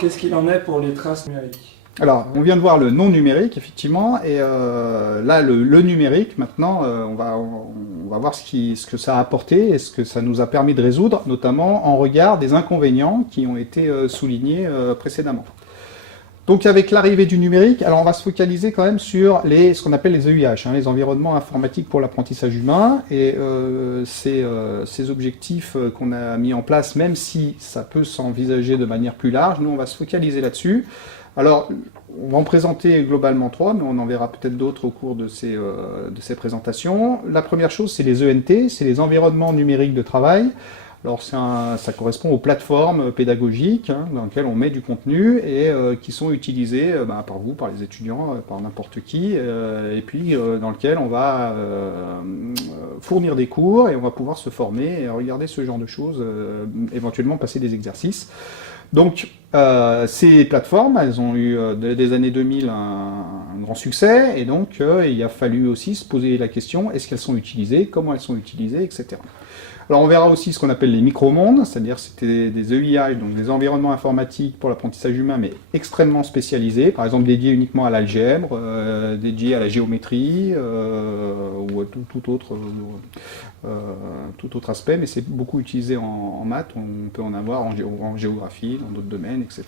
qu'est-ce qu'il en est pour les traces numériques? Alors, on vient de voir le non numérique, effectivement, et là, le numérique, maintenant, on va voir ce que ça a apporté et ce que ça nous a permis de résoudre, notamment en regard des inconvénients qui ont été soulignés précédemment. Donc, avec l'arrivée du numérique, alors on va se focaliser quand même sur ce qu'on appelle les EIH, les environnements informatiques pour l'apprentissage humain, et ces objectifs qu'on a mis en place, même si ça peut s'envisager de manière plus large, nous, on va se focaliser là-dessus. Alors, on va en présenter globalement 3, mais on en verra peut-être d'autres au cours de ces présentations. La première chose, c'est les ENT, c'est les environnements numériques de travail. Alors, ça correspond aux plateformes pédagogiques dans lesquelles on met du contenu et qui sont utilisées par vous, par les étudiants, par n'importe qui, et puis dans lesquelles on va fournir des cours et on va pouvoir se former et regarder ce genre de choses, éventuellement passer des exercices. Donc, ces plateformes, elles ont eu, dès les années 2000, un grand succès, et donc il a fallu aussi se poser la question, est-ce qu'elles sont utilisées, comment elles sont utilisées, etc. Alors on verra aussi ce qu'on appelle les micro-mondes, c'est-à-dire c'était des EIH, donc des environnements informatiques pour l'apprentissage humain, mais extrêmement spécialisés, par exemple dédiés uniquement à l'algèbre, dédiés à la géométrie, ou à tout autre aspect, mais c'est beaucoup utilisé en maths, on peut en avoir en géographie, dans d'autres domaines, etc.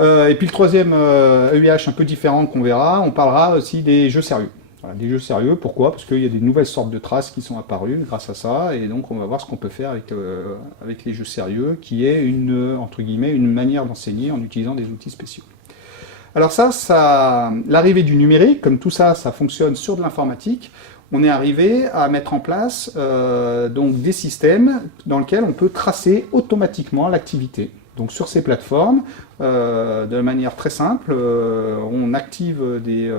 Et puis le troisième EIH un peu différent qu'on verra, on parlera aussi des jeux sérieux. Voilà, des jeux sérieux, pourquoi? Parce qu'il y a des nouvelles sortes de traces qui sont apparues grâce à ça, et donc on va voir ce qu'on peut faire avec les jeux sérieux, qui est entre guillemets, une manière d'enseigner en utilisant des outils spéciaux. Alors l'arrivée du numérique, comme tout ça, ça fonctionne sur de l'informatique, on est arrivé à mettre en place donc des systèmes dans lesquels on peut tracer automatiquement l'activité. Donc sur ces plateformes, de manière très simple, on active des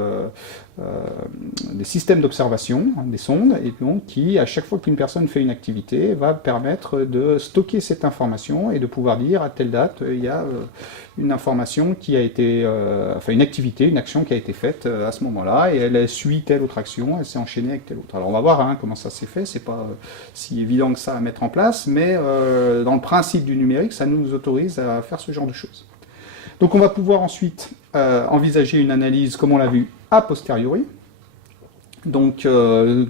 systèmes d'observation, des sondes, et donc qui, à chaque fois qu'une personne fait une activité, va permettre de stocker cette information et de pouvoir dire à telle date, il y a une information qui a été, enfin une activité, une action qui a été faite à ce moment-là, et elle suit telle autre action, elle s'est enchaînée avec telle autre. Alors on va voir comment ça s'est fait, c'est pas si évident que ça à mettre en place, mais dans le principe du numérique, ça nous autorise à faire ce genre de choses. Donc on va pouvoir ensuite envisager une analyse, comme on l'a vu, a posteriori, donc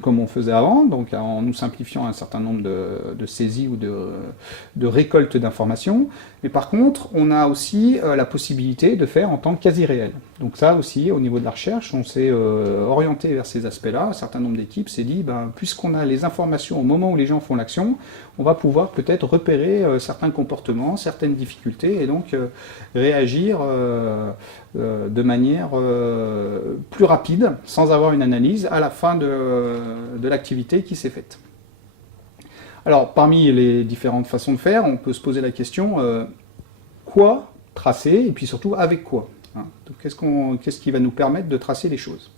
comme on faisait avant, donc en nous simplifiant un certain nombre de saisies ou de récoltes d'informations. Mais par contre, on a aussi la possibilité de faire en temps quasi réel. Donc ça aussi, au niveau de la recherche, on s'est orienté vers ces aspects-là. Un certain nombre d'équipes s'est dit, puisqu'on a les informations au moment où les gens font l'action, on va pouvoir peut-être repérer certains comportements, certaines difficultés, et donc réagir de manière plus rapide, sans avoir une analyse, à la fin de l'activité qui s'est faite. Alors, parmi les différentes façons de faire, on peut se poser la question, quoi tracer, et puis surtout avec quoi, hein. Qu'est-ce qui va nous permettre de tracer les choses?